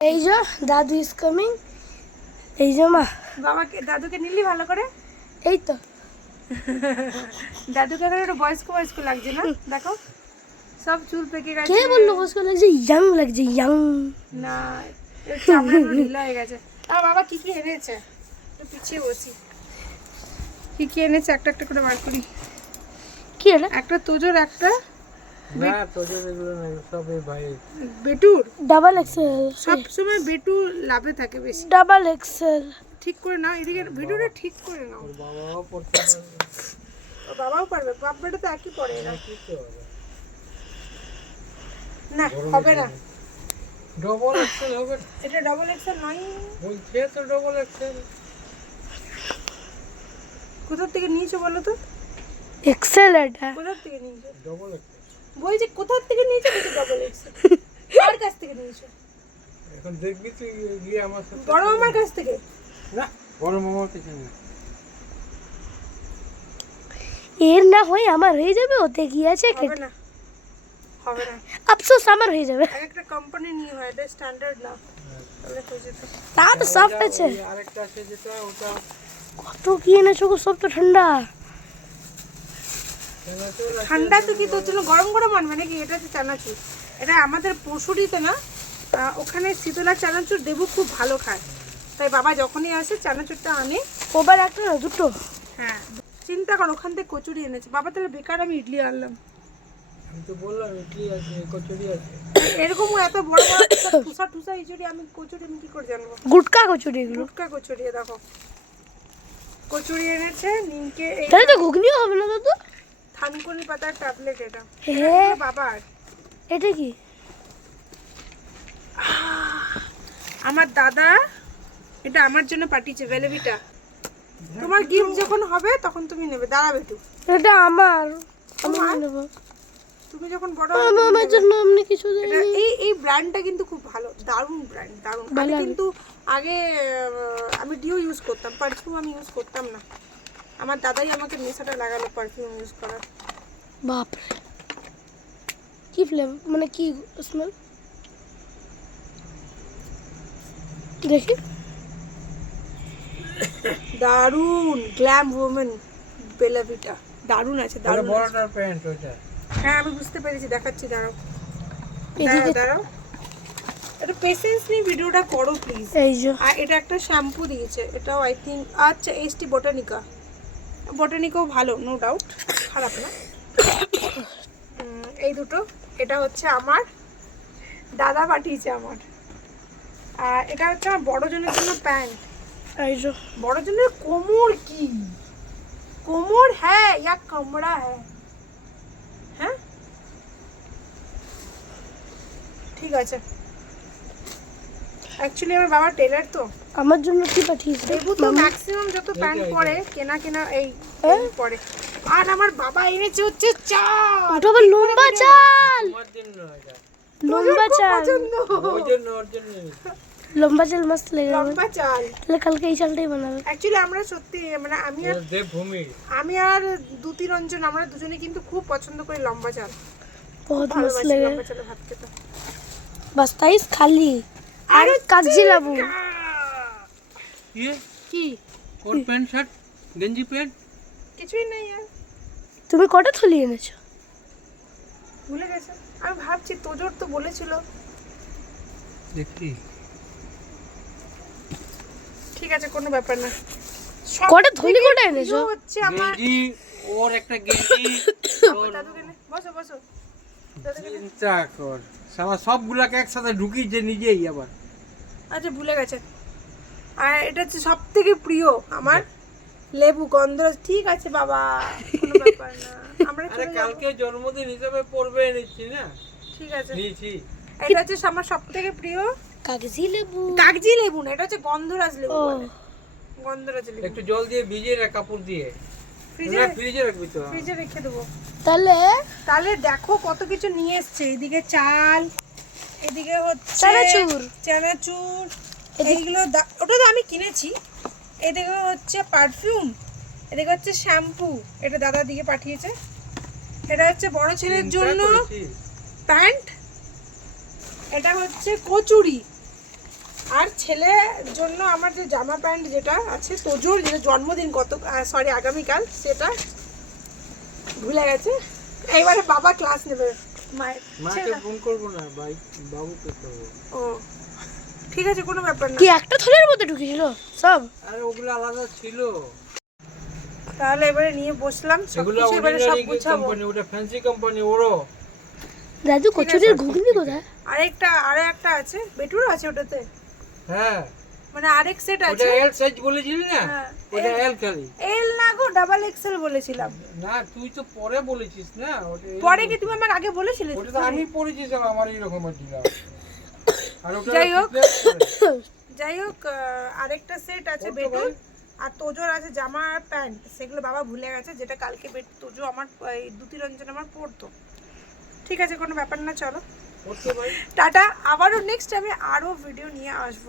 এই যে দাদু ইজ কামিং এই যে মা। বাবাকে দাদুকে নিলি ভালো করে? এই তো। দাদুকে এখন একটু বয়স্ক বয়স্ক লাগছে না? দেখো। সব চুল পেকে গেছে। কে বলল বসকে লাগছে? ইয়াং লাগছে ইয়াং না চামড়াগুলো ঢিলা হয়ে গেছে। আর বাবা কি কি এনেছে? একটু পিছিয়ে বসি। কি কি এনেছে? একটা একটা করে বার করি। কি এটা একটা তোজোর একটা বেটুর ডাবল এক্সেল সব সময় বেটু লাভে থাকে বেশি। ডাবল এক্সেল ঠিক করে নাও এদিকে ঠিক করে নাও। বাবাও পড়তে বাবাও পারবে বাপ বেটা তো একই পড়ে এরা। কি হবে? না হবে না। ডবল এক্সেল হবে। এটা ডবল এক্সেল নয়। বলছে তো ডবল এক্সেল কোথার থেকে নিয়েছো বলো তো? এক্সেল এটা। কোথার থেকে নিয়েছো? ডবল এক্সেল বলছি কোথার থেকে নিয়েছো? ডবল এক্সেল কার কাছ থেকে নিয়েছো? এখন দেখবি তুই গিয়ে আমার সাথে বড় মামার কাছ থেকে? না বড় মামার কিছু না। এর না হয় আমার হয়ে যাবে ওতে কি আছে হবে না হবে না। আফসোস আমার হয়ে যাবে। এক একটা কোম্পানি নিয়ে হয় এটা স্ট্যান্ডার্ড না। তো তা তো সফট আছে আরেকটা আছে যেটা ওটা কত কি এনেছো গো সব তো ঠান্ডা। চানাচুর ঠান্ডা তো কি তোর জন্য গরম গরম আনবে নাকি? এটা হচ্ছে চানাচুর। এটা আমাদের পশুরিতে না ওখানে শীতলা চানাচুর দেবু খুব ভালো খায়। তাই বাবা যখনই আসে চানাচুরটা আনে। ওবার একটা না দুটো। হ্যাঁ। চিন্তা কর ওখান থেকে কচুরি এনেছে। বাবা তাহলে বেকার আমি ইডলি আনলাম। আমি তো বললাম ইডলি আছে কচুরি আছে। এরকম এত বড় ইচুরি আমি কচুরি আমি কি করে জানব? গুটকা কচুরি এগুলো। লুটকা কচুরি দেখো। কচুরি এনেছে নিমকে তাহলে তো ঘুগনিও হবে না দাদু পাতার ট্যাবলেট এটা। হ্যাঁ? বাবার। এটা কি? আমার দাদা এটা আমার জন্য পাঠিয়েছে ভেলেভিটা তোমার গিফট যখন হবে তখন তুমি নেবে। দাঁড়াবে একটু। এটা আমার। আমি নেব। তুমি যখন বড় হবে আমার জন্য কিছু এই এই ব্র্যান্ডটা কিন্তু খুব ভালো। দারুণ ব্র্যান্ড দারুণ। আমি কিন্তু আগে আমি ডিও ইউজ করতাম। পারফিউম আমি ইউজ করতাম না। আমার দাদাই আমাকে নেশাটা লাগালো পারফিউম ইউজ করার। বাপরে কি ফ্লেভার মানে কি স্মেল দেখি। দারুণ গ্ল্যাম ওমেন বেলাভিটা। দারুণ আছে আছে। বড়টার প্যান্ট ওইটা। হ্যাঁ আমি বুঝতে পেরেছি দেখাচ্ছি দাঁড়াও। এদিকে দাঁড়াও দাঁড়াও। একটু পেশেন্স নিয়ে ভিডিওটা করো প্লিজ এই যে। আর এটা একটা শ্যাম্পু দিয়েছে এটাও আই থিঙ্ক আচ্ছা এসটি বোটানিকা বোটানিকাও ভালো নো ডাউট খারাপ না। এই দুটো। এটা হচ্ছে আমার। দাদা পাঠিয়েছে আমার। আর এটা হচ্ছে আমার বড় জনের জন্য প্যান্ট। এই বড় জনের কোমর কি? কোমর হ্যাঁ ইয়া কামড়া হ্যাঁ। হ্যাঁ? ঠিক আছে। অ্যাকচুয়ালি আমার বাবা টেলার তো। আমার জন্য কি পাঠিয়েছে? দেবু তো ম্যাক্সিমাম যত প্যান্ট পরে কেনা কেনা এই এই পরে। আর আমার বাবা এনেছে হচ্ছে চাল। ওটা আবার লম্বা চাল। লম্বা চাল। লম্বা চাল মস্ত লেগে যাবে। লম্বা চাল। তাহলে কালকে এই চালটাই বানাবে। অ্যাকচুয়ালি আমরা সত্যি মানে আমি আর দেবভূমি। আমি আর দুতি রঞ্জন আমরা দুজনে কিন্তু খুব পছন্দ করি লম্বা চাল। বহুত মস্ত লেগে লম্বা চালে ভাত খেতে। বাস তাইস খালি। আর কাগজি লাবু। ইয়ে? কি? ওর প্যান্ট শার্ট গেঞ্জি প্যান্ট? কিছুই নাই আর। তুমি কটা থলি এনেছো? ভুলে গেছে। আমি ভাবছি তোজোর তো বলেছিল। দেখি ঠিক আছে কোনো ব্যাপার না। কটা থলি কটা এনেছো? হচ্ছে আমার ওর একটা গেঞ্জি বসো বসো। চিন্তা কর। আমার সবগুলাকে একসাথে ঢুকিয়েছে নিজেই আবার। আচ্ছা ভুলে গেছে। আর এটা হচ্ছে সব থেকে প্রিয় আমার। লেবু গন্ধরাজ ঠিক আছে বাবা কোনো ব্যাপার না। আমরা আরে কালকে জন্মদিন হিসাবে পড়বে নিচ্ছি না? ঠিক আছে। নিয়েছি এটা হচ্ছে আমার সব থেকে প্রিয় কাগজি লেবু। কাগজি লেবু না এটা হচ্ছে গন্ধরাজ লেবু। গন্ধরাজ লেবু। একটু জল দিয়ে ভিজিয়ে রাখ কাপড় দিয়ে। ফ্রিজে ফ্রিজে রাখবি তো। ফ্রিজে রেখে দেবো। তাহলে? তাহলে দেখো কত কিছু নিয়ে এসছে। এদিকে চাল এদিকে হচ্ছে চানাচুর। চানাচুর এইগুলো দা- ওটা তো আমি কিনেছি। এদিকে হচ্ছে পারফিউম এদিকে হচ্ছে শ্যাম্পু এটা দাদা দিকে পাঠিয়েছে। এটা হচ্ছে বড় ছেলের জন্য প্যান্ট এটা হচ্ছে কচুরি। আর ছেলের জন্য আমার যে জামা প্যান্ট যেটা আছে তোজোর যেটা জন্মদিন গত সরি আগামীকাল সেটা ভুলে গেছে। এইবারে বাবা ক্লাস নেবে। মায়ের মাকে ফোন করব না ভাই বাবুকে করব। ও। ঠিক আছে কোনো ব্যাপার না। কি একটা থলের মধ্যে ঢুকেছিল? সব? আরে ওগুলো আলাদা ছিল। তাহলে এবারে নিয়ে বসলাম সব এবারে সব গুছাবো। কোম্পানি ওটা ফ্যান্সি কোম্পানি ওরও। দাদু কচুরির ঘুগনি কোথায়? আরেকটা আরে একটা আছে। বেটুর আছে ওটাতে। হ্যাঁ। মানে আরেক সেট আছে। ওটা এল সাইজ বলেছিলি না? হ্যাঁ, ওটা এল খালি। এল না গো ডাবল এক্সেল বলেছিলাম। না তুই তো পরে বলেছিস না? পরে কি তুমি আমার আগে বলেছিলে ওটা তো আমি পড়েছিলাম আমার এইরকম আর ওটা যাই হোক। যাই হোক আরেকটা সেট আছে কত আর তোজোর আছে জামা আর প্যান্ট। সেগুলো বাবা ভুলে গেছে যেটা কালকে বেট তোজো আমার এই দুতি রঞ্জন আমার পরতো। ঠিক আছে কোনো ব্যাপার না চলো। টাটা আবারও নেক্সট আমি আরও ভিডিও নিয়ে আসব।